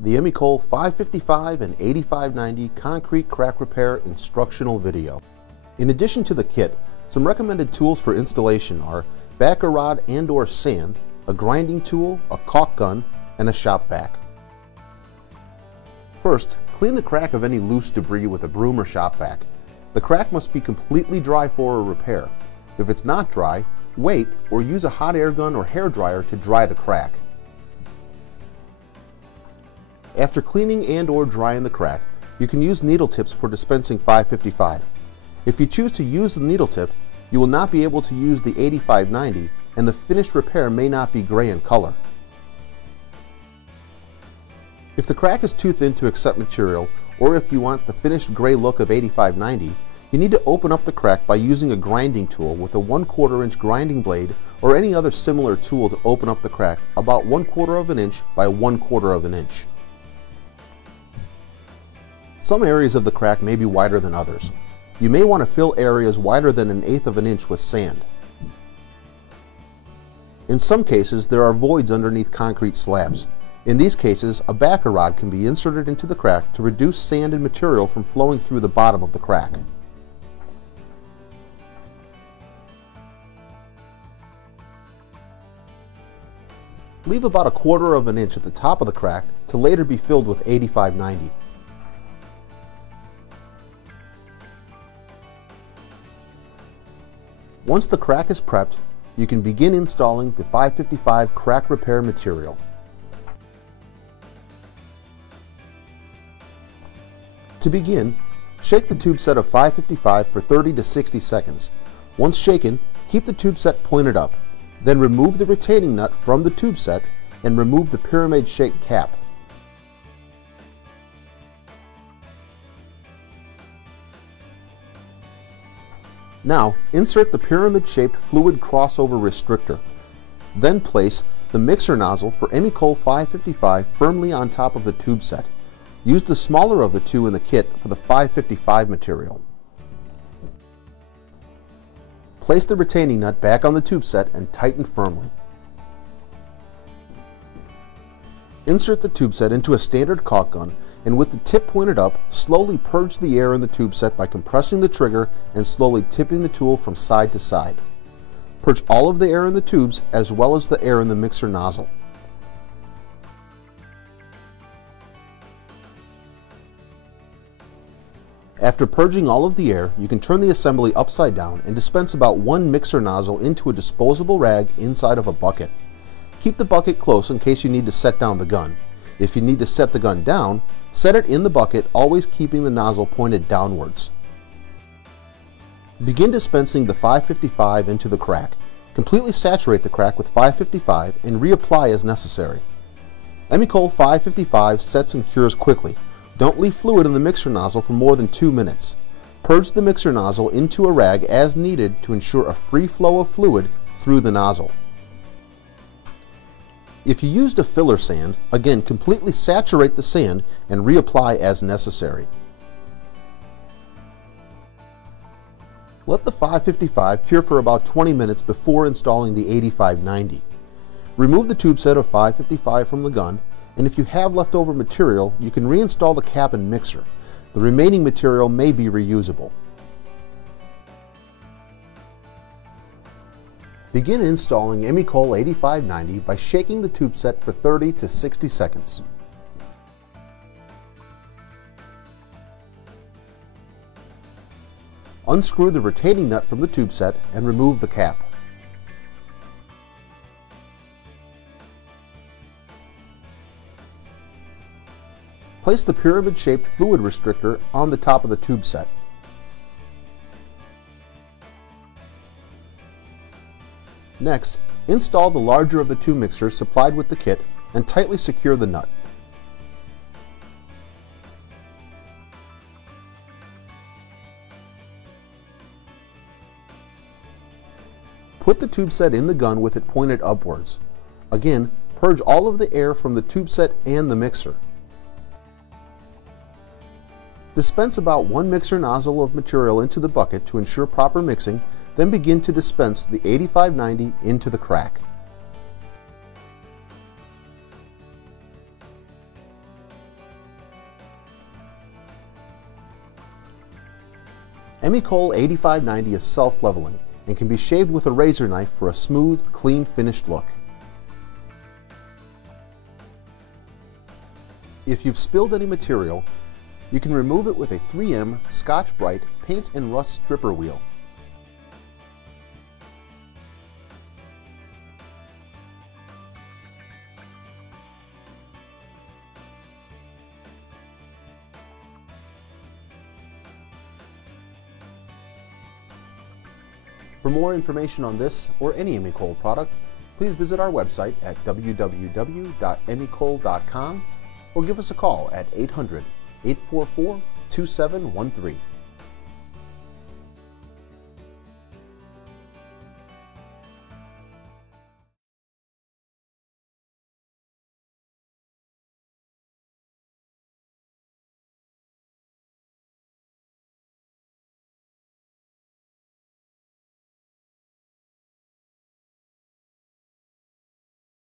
the Emecole 555 and 8590 concrete crack repair instructional video. In addition to the kit, some recommended tools for installation are backer rod and/or sand, a grinding tool, a caulk gun, and a shop vac. First, clean the crack of any loose debris with a broom or shop vac. The crack must be completely dry for a repair. If it's not dry, wait or use a hot air gun or hair dryer to dry the crack. After cleaning and/or drying the crack, you can use needle tips for dispensing 555. If you choose to use the needle tip, you will not be able to use the 8590 and the finished repair may not be gray in color. If the crack is too thin to accept material, or if you want the finished gray look of 8590, you need to open up the crack by using a grinding tool with a 1/4 inch grinding blade or any other similar tool to open up the crack about 1/4 inch by 1/4 inch. Some areas of the crack may be wider than others. You may want to fill areas wider than 1/8 inch with sand. In some cases, there are voids underneath concrete slabs. In these cases, a backer rod can be inserted into the crack to reduce sand and material from flowing through the bottom of the crack. Leave about 1/4 inch at the top of the crack to later be filled with 8590. Once the crack is prepped, you can begin installing the 555 crack repair material. To begin, shake the tube set of 555 for 30 to 60 seconds. Once shaken, keep the tube set pointed up. Then remove the retaining nut from the tube set and remove the pyramid-shaped cap. Now, insert the pyramid-shaped fluid crossover restrictor. Then place the mixer nozzle for Emecole 555 firmly on top of the tube set. Use the smaller of the two in the kit for the 555 material. Place the retaining nut back on the tube set and tighten firmly. Insert the tube set into a standard caulk gun and with the tip pointed up, slowly purge the air in the tube set by compressing the trigger and slowly tipping the tool from side to side. Purge all of the air in the tubes as well as the air in the mixer nozzle. After purging all of the air, you can turn the assembly upside down and dispense about 1 mixer nozzle into a disposable rag inside of a bucket. Keep the bucket close in case you need to set down the gun. If you need to set the gun down, set it in the bucket, always keeping the nozzle pointed downwards. Begin dispensing the 555 into the crack. Completely saturate the crack with 555 and reapply as necessary. Emecole 555 sets and cures quickly. Don't leave fluid in the mixer nozzle for more than 2 minutes. Purge the mixer nozzle into a rag as needed to ensure a free flow of fluid through the nozzle. If you used a filler sand, again completely saturate the sand and reapply as necessary. Let the 555 cure for about 20 minutes before installing the 8590. Remove the tube set of 555 from the gun, and if you have leftover material, you can reinstall the cap and mixer. The remaining material may be reusable. Begin installing Emecole 8590 by shaking the tube set for 30 to 60 seconds. Unscrew the retaining nut from the tube set and remove the cap. Place the pyramid-shaped fluid restrictor on the top of the tube set. Next, install the larger of the two mixers supplied with the kit and tightly secure the nut. Put the tube set in the gun with it pointed upwards. Again, purge all of the air from the tube set and the mixer. Dispense about 1 mixer nozzle of material into the bucket to ensure proper mixing, then begin to dispense the 8590 into the crack. Emecole 8590 is self-leveling and can be shaved with a razor knife for a smooth, clean finished look. If you've spilled any material, you can remove it with a 3M Scotch-Brite paint and rust stripper wheel. For more information on this or any Emecole product, please visit our website at www.emecole.com or give us a call at 800-844-2713.